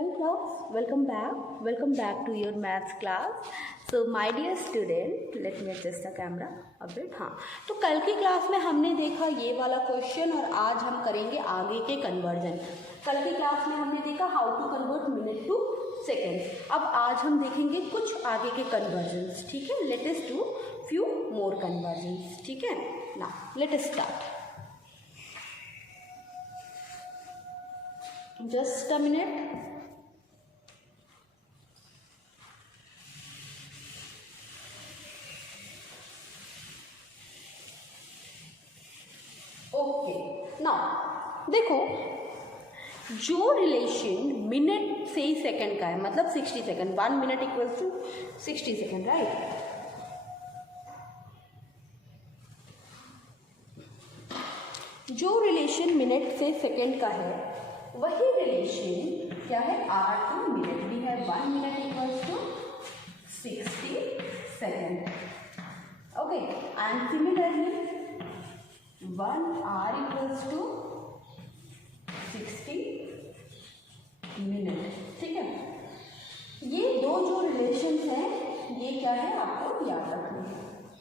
Hello class, welcome back to your maths class. So my dear student, let me adjust the camera a bit. हाँ, तो कल की class में हमने देखा ये वाला क्वेश्चन और आज हम करेंगे आगे के कन्वर्जन। कल की क्लास में हमने देखा how to convert minute to seconds. अब आज हम देखेंगे कुछ आगे के कन्वर्जन्स, ठीक है। Late us do few more convergence, ठीक है। Now let us start. Just a minute. Okay, now देखो, जो रिलेशन मिनट से ही सेकंड का है, मतलब 60 second, 1 minute equals to 60 second, right. जो रिलेशन मिनट से सेकंड का है वही रिलेशन क्या है, आर टू मिनट भी है। 1 minute equals to 60 second, okay. And similarly 1 hour equals to 60 minute, ठीक है। ये दो जो रिलेशंस हैं ये क्या है, आपको याद रखना है,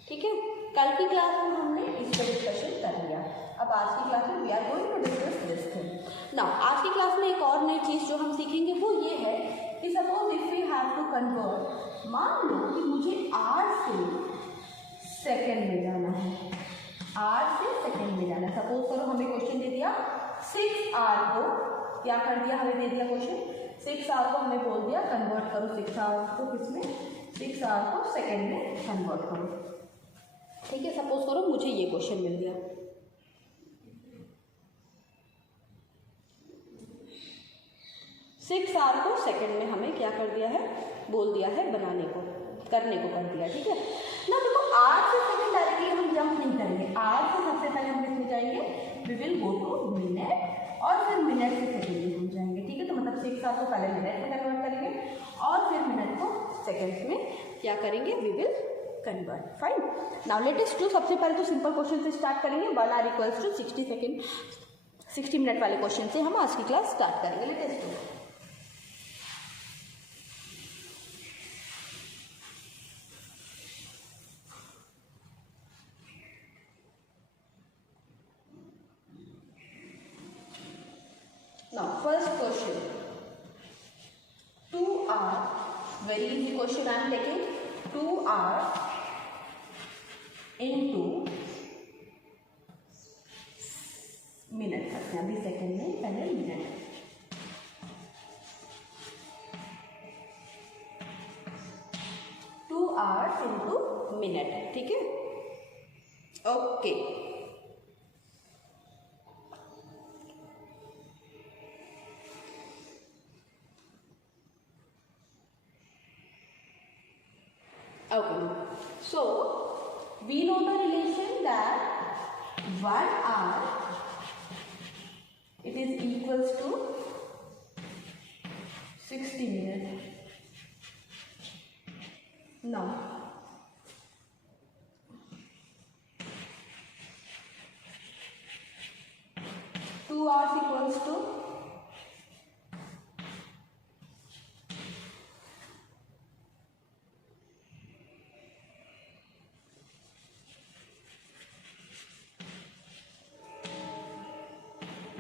ठीक है। कल की क्लास में हमने इसका डिस्कशन कर लिया। अब आज की क्लास में we are going to discuss this thing. Now आज की क्लास में एक और नई चीज़ जो हम सीखेंगे वो ये है कि suppose if we have to convert, मान लो कि मुझे आर से सेकेंड में जाना है, आर से सेकेंड में जाना है। सपोज करो हमें क्वेश्चन दे दिया 6 आर को, क्या कर दिया, हमें दे दिया क्वेश्चन 6 आर को हमें बोल दिया कन्वर्ट करो 6 आर को किसमें, 6 आर को सेकेंड में कन्वर्ट करो, ठीक है। सपोज करो मुझे ये क्वेश्चन मिल गया, 6 आर को सेकेंड में हमें क्या कर दिया है, बोल दिया है बनाने को, करने को कर दिया, ठीक है ना। देखो आर से सेकेंड डायरेक्टली हम जंप नहीं करेंगे, आर से सबसे पहले हम किसमें जाएंगे, we will go to minute, और फिर मिनट से सेकेंड में हम जाएंगे, ठीक है। तो मतलब 6 आर को पहले मिनट में कन्वर्ट करेंगे और फिर मिनट को सेकेंड्स में क्या करेंगे, we will convert, fine. Now let us do, सबसे पहले तो सिंपल क्वेश्चन से स्टार्ट करेंगे। 1 hour equals to 60 second, 60 minute वाले क्वेश्चन से हम आज की क्लास स्टार्ट करेंगे। Let us do. Now first question, 2 r, very easy question I am taking, 2 r into minute करते हैं, अभी सेकेंड में पहले मिनट, 2 आवर्स इंटू मिनट, ठीक है, okay. Okay, so we know the relation that 1 hour it is equals to 60 minutes. Now two hours equals to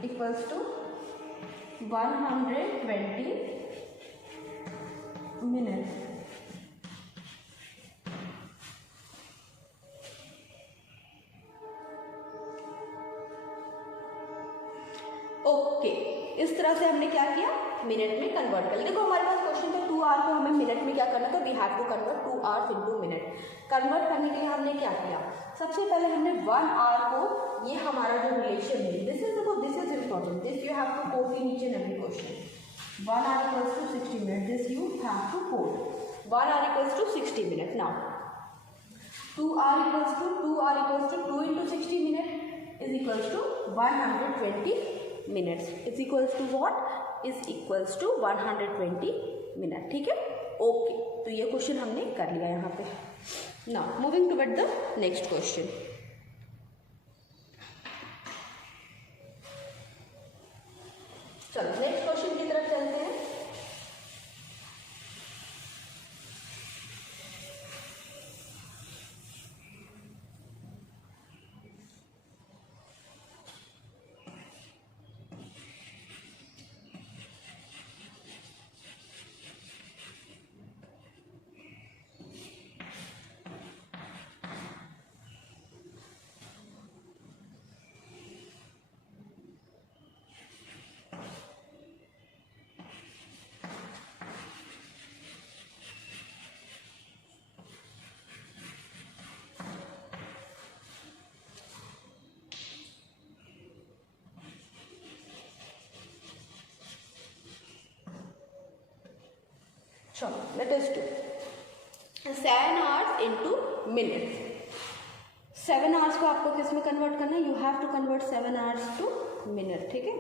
equals to 120 minutes. Okay, इस तरह से हमने क्या किया, मिनट में कन्वर्ट कर लिया। देखो हमारे पास क्वेश्चन था 2 आवर को हमें मिनट में क्या करना था, we have to convert 2 hours into minute. Convert करने के लिए हमने क्या किया, सबसे पहले हमने 1 आवर को, ये हमारा जो रिलेशन है, this is important, this you have to quote in each and every question. 1 hour equals to 60 minute, this you have to quote. 1 hour equals to 60 minute. Now 2 hour equals to 2 into 60 minute is equals to 120 minutes, is equals to what, is equals to 120 minute, ठीक है, okay. तो ये question हमने कर लिया यहाँ पे। Now moving toward the next question. चलो नेक्स्ट क्वेश्चन की तरफ चलते हैं। चलो late us do 7 hours into minutes. 7 hours को आपको किस में कन्वर्ट करना है? You have to convert 7 hours to minute. ठीक है,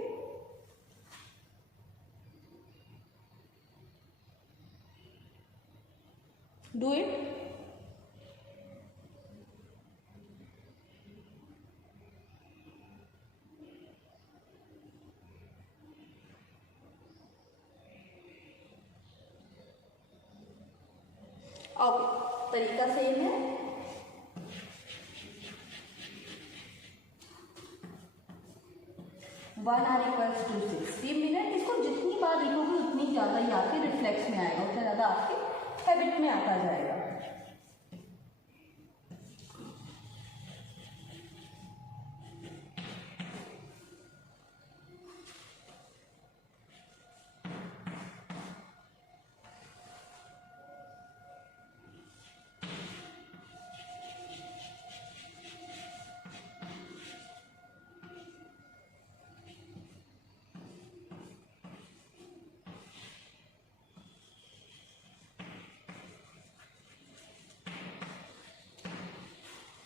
डू इट. ओके, तरीका सेम है. One hour equals to 60 minute. इसको जितनी बार लिखोगे उतनी ज़्यादा ही आपके रिफ्लेक्स में आएगा, उतना ज़्यादा आपके हैबिट में आता जाएगा.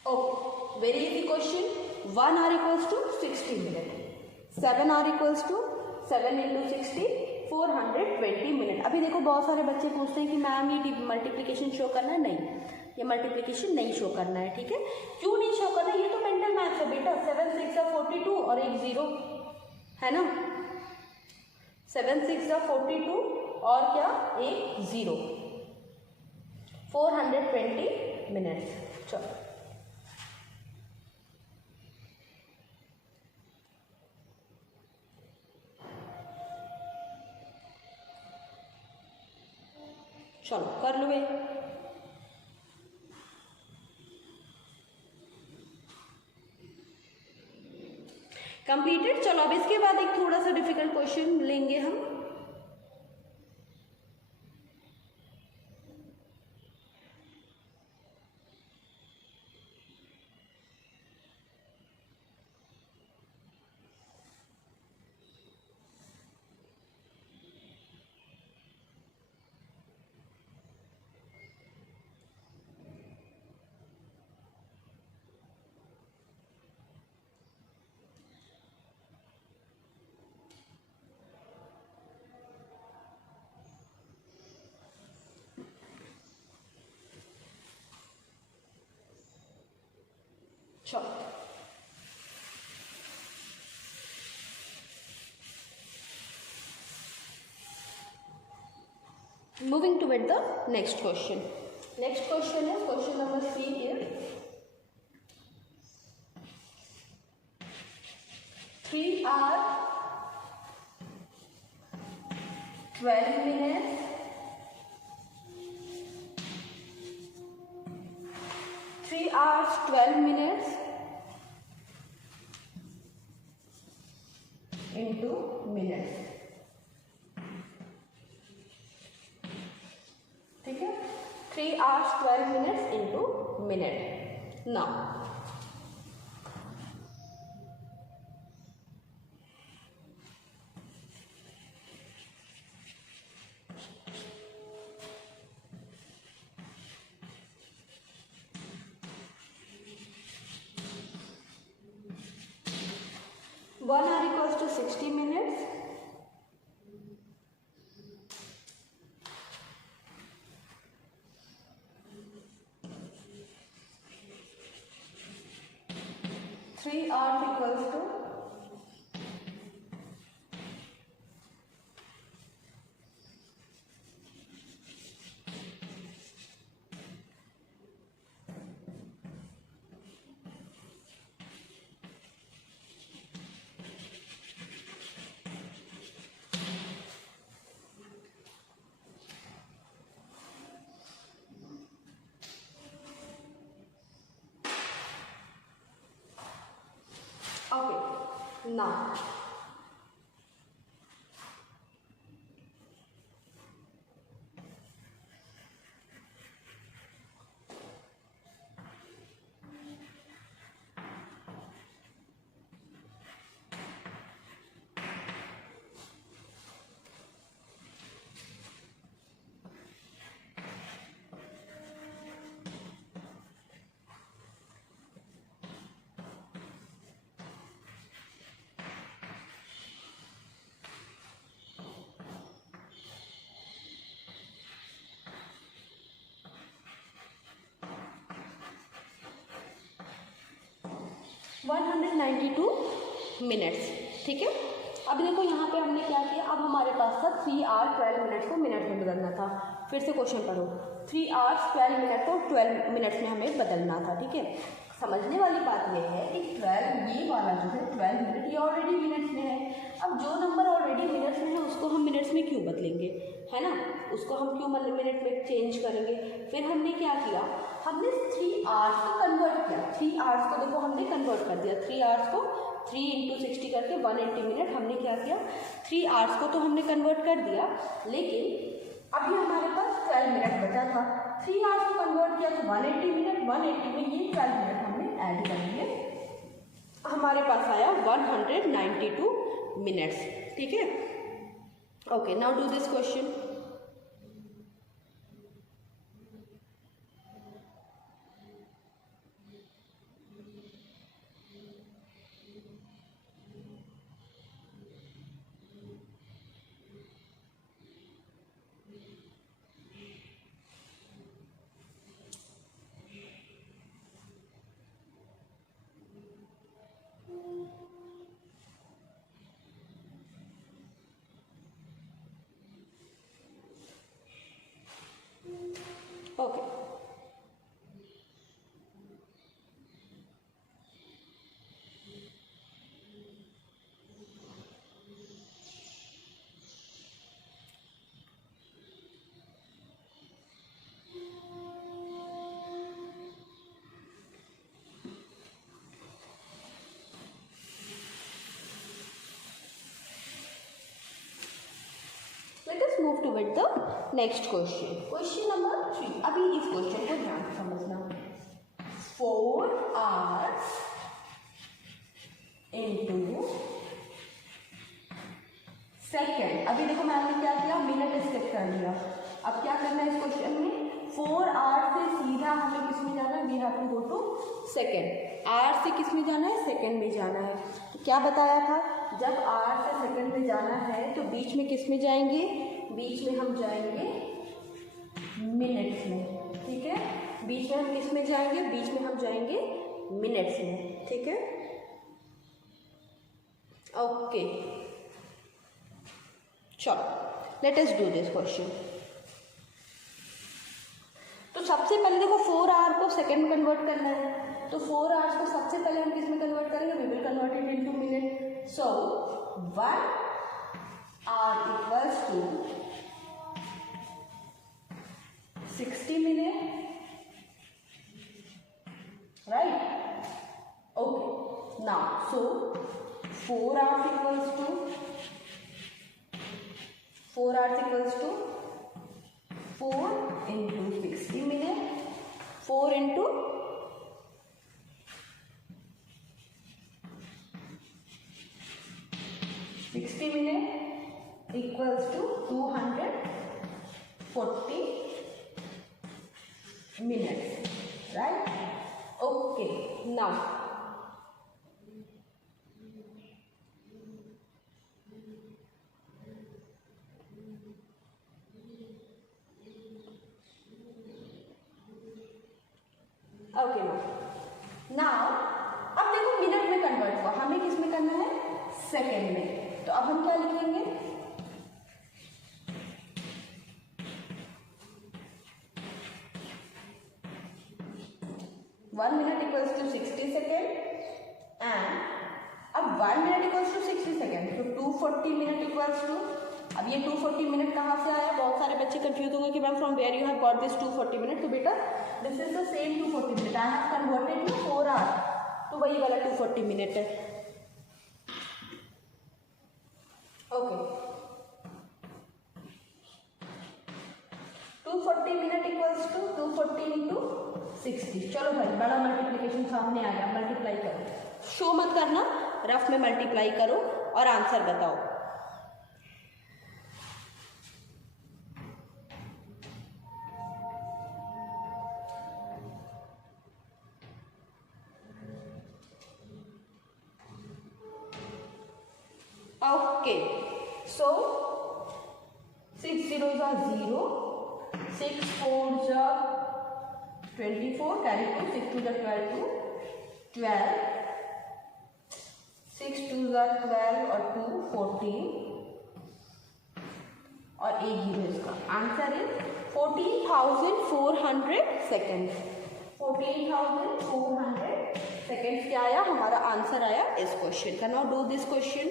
Okay, very easy question. 1 hour equals to 60 minutes. 7 hour equals to 7 into 60, 420 minute. अभी देखो बहुत सारे बच्चे पूछते हैं कि मैम ये मल्टीप्लिकेशन शो करना है. नहीं, ये मल्टीप्लिकेशन नहीं शो करना है. ठीक है, क्यों नहीं शो करना? ये तो मेंटल मैथ्स है बेटा. 7 6 42 और एक 0 है ना. 7 6 42 और क्या, एक 0. 420 मिनट्स. चलो चलो कर लो. कंप्लीटेड. चलो अब इसके बाद एक थोड़ा सा डिफिकल्ट क्वेश्चन लेंगे हम. चलो moving toward the next question. Next question is question number 3 here. 3 hours 12 minutes 3 hours 12 minutes into minutes. ठीक है, 3 hours 12 minutes into minute. Now one hour equals to 60 minutes. Three hours equals to okay. Now 192 minutes, ठीक है। अब देखो यहाँ पे हमने क्या किया, अब हमारे पास था 3 आवर 12 मिनट्स को मिनट में बदलना था। फिर से क्वेश्चन पढ़ो, 3 आवर्स 12 मिनट को 12 मिनट्स में हमें बदलना था, ठीक है। समझने वाली बात यह है कि 12 ये वाला जो है 12 मिनट ये ऑलरेडी मिनट्स में है। अब जो नंबर ऑलरेडी मिनट्स में है उसको हम मिनट्स में क्यों बदलेंगे, है ना, उसको हम क्यों मिनट में चेंज करेंगे। फिर हमने क्या किया, हमने 3 आवर्स को कन्वर्ट किया। 3 आवर्स को देखो हमने कन्वर्ट कर दिया, 3 आवर्स को 3 × 60 करके 180 मिनट हमने क्या किया, 3 आवर्स को तो हमने कन्वर्ट कर दिया, लेकिन अभी हमारे पास 12 मिनट बचा था। 3 आवर्स को कन्वर्ट किया तो 180 मिनट, 180 में ये 12 मिनट हमने ऐड कर लिए, हमारे पास आया 192 मिनट्स, ठीक है। Okay, now do this question. Okay, let us move toward the next question. Question number 3. अभी इस क्वेश्चन को ध्यान से समझना। 4 hours into सेकेंड। अभी देखो मैंने क्या किया, मिनट स्किप कर लिया। अब क्या करना है इस क्वेश्चन में, 4 आवर से सीधा हमें किस में जाना है, we have to go to second. Hour से किस में जाना है, सेकेंड में जाना है। तो क्या बताया था, जब आवर से सेकेंड में जाना है तो बीच में किस में जाएंगे, बीच में हम जाएंगे मिनट्स में, ठीक है। बीच में हम किस में जाएंगे, बीच में हम जाएंगे मिनट्स में, ठीक है। ओके, चलो late us do this question. तो सबसे पहले देखो 4 आवर को सेकेंड में कन्वर्ट करना है, तो 4 आवर्स को सबसे पहले हम किस में कन्वर्ट करेंगे, we will convert it into minute. So 1 hour equals to 60 minute, right. Okay, now so 4 hours equals to 4 hours equals to 4 into 60 minute, 4 into 60 minute equals to 240 minutes, right? Okay, now okay now अब देखो minute में convert हुआ, हमें किस में करना है, second में। तो अब हम क्या लिखेंगे, one minute equals to 60 second and अब 1 मिनट इक्वल्स टू 60 सेकेंड, तो 240 मिनट इक्वल्स टू, अब ये 240 मिनट कहाँ से आया, बहुत सारे बच्चे कंफ्यूज होंगे कि ma'am from where you have got this 240 minute. तो बेटा this is the same 240 minute, I have converted to 4 hour, तो वही वाला 240 मिनट है। Okay, 240 minute equals to 240 into 60। चलो भाई बड़ा मल्टीप्लीकेशन सामने आ गया, मल्टीप्लाई करो, शो मत करना, रफ में मल्टीप्लाई करो और आंसर बताओ। Okay, so 6 zeros are 0, 6 4s are 24, carry 2, 6 2s are 12, 12, 6 2 12 और 2 14 और 1 0 इसका आंसर इज 14,400 सेकेंड। 14,400 सेकेंड क्या आया, हमारा आंसर आया इस क्वेश्चन का। Now do this question.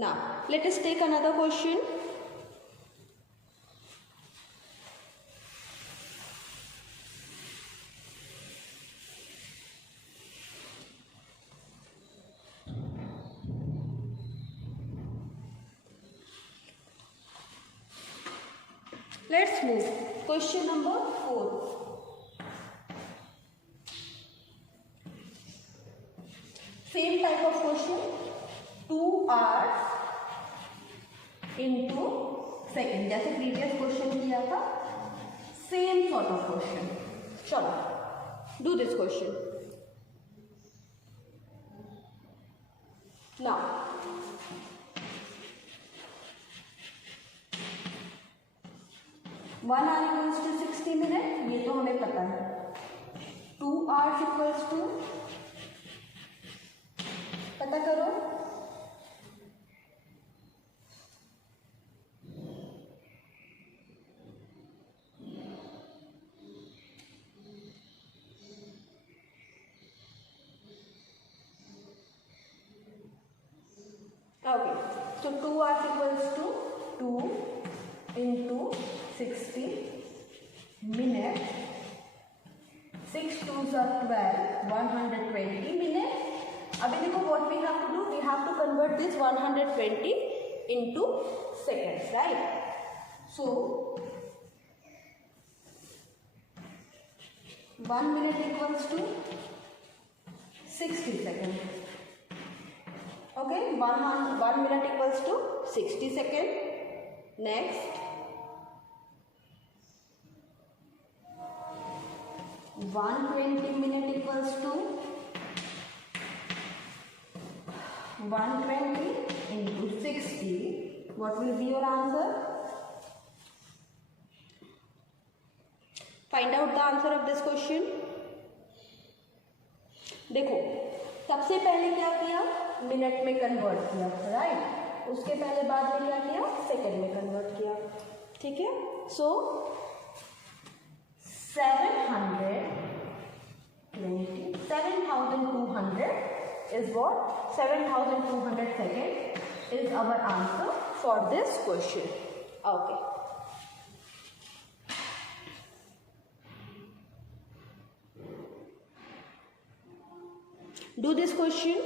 Now let us take another question. Let's move. Question number 4. Same type of question. 2 hours into second, जैसे प्रीवियस क्वेश्चन किया था, सेम सॉर्ट ऑफ क्वेश्चन। चलो do this question. Now 1 hour equals to 60 minute, ये तो हमें पता है। 2 hours equals to, पता करो, okay, so 2 hours equals to 2 into 60 minutes, 6 2s are 12, 120 minutes. अभी देखो what we have to do, we have to convert this 120 into seconds, right? So 1 minute equals to 60 seconds. Okay, 1 minute equals to 60 seconds. Next, 120 minute equals to 120 into 60. What will be your answer? Find out the answer of this question. देखो सबसे पहले क्या किया, minute में convert किया, right. उसके पहले बाद में क्या किया, सेकंड में कन्वर्ट किया, ठीक है। सो 7,200 is what? 7,200 seconds is our answer for this question. Okay. Do this question.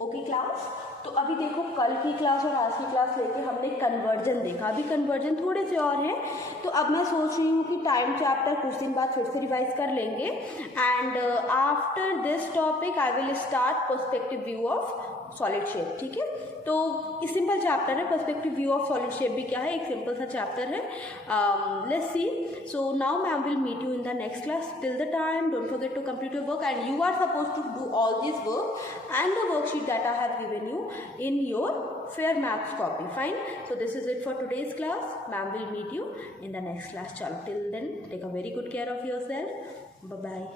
Okay class, तो अभी देखो कल की क्लास और आज की क्लास लेके हमने कन्वर्जन देखा, अभी कन्वर्जन थोड़े से और हैं, तो अब मैं सोच रही हूँ कि टाइम चैप्टर कुछ दिन बाद फिर से रिवाइज कर लेंगे। And after this topic I will start perspective view of solid shape, ठीक है। तो इस सिंपल चैप्टर है, perspective view of solid shape भी क्या है, एक सिंपल सा चैप्टर है। Let's see, so now ma'am will meet you in the next class. Till the time don't forget to complete your work and you are suppose to do all this work and the worksheet that I have given you in your fair maths copy. Fine. So this is it for today's class. Ma'am will meet you in the next class. Chalo, till then take a very good care of yourself. Bye bye.